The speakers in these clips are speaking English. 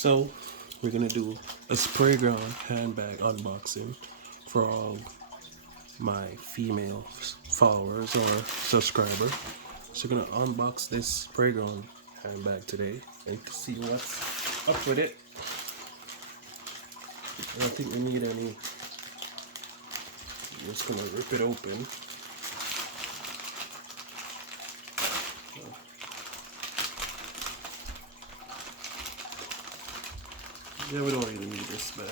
So we're gonna do a Sprayground handbag unboxing for all my female followers or subscribers. So we're gonna unbox this Sprayground handbag today and to see what's up with it. I don't think we need any. I'm just gonna rip it open. Yeah, we don't really need this bag.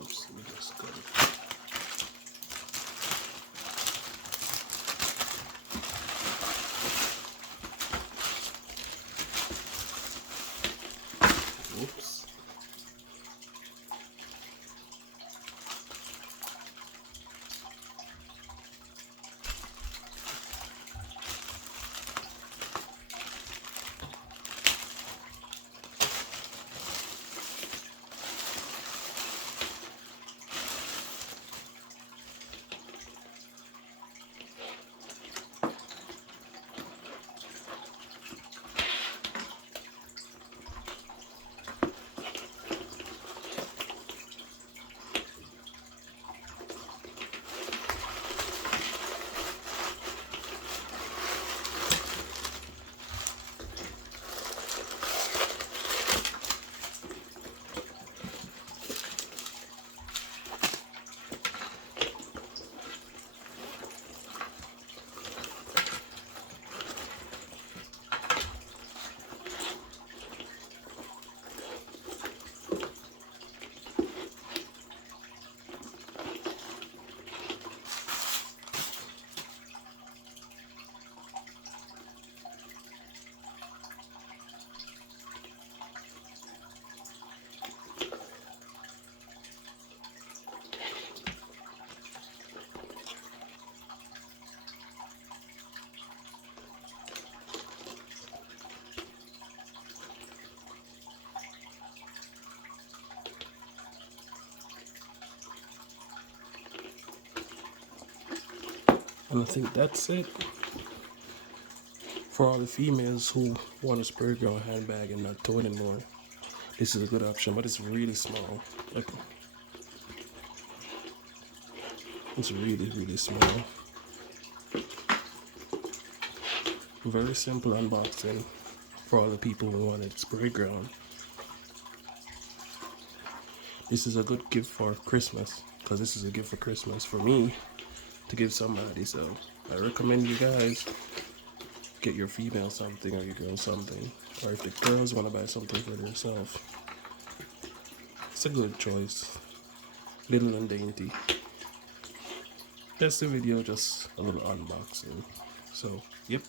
Oops, we just got it. Oops. And I think that's it. For all the females who want a Sprayground handbag and not tow anymore, this is a good option, but it's really small. Like, it's really small. Very simple unboxing for all the people who wanted Sprayground. This is a good gift for Christmas, because this is a gift for Christmas for me to give somebody. So I recommend you guys get your female something or your girl something, or if the girls want to buy something for themselves, it's a good choice. Little and dainty. That's the video, just a little unboxing. So yep.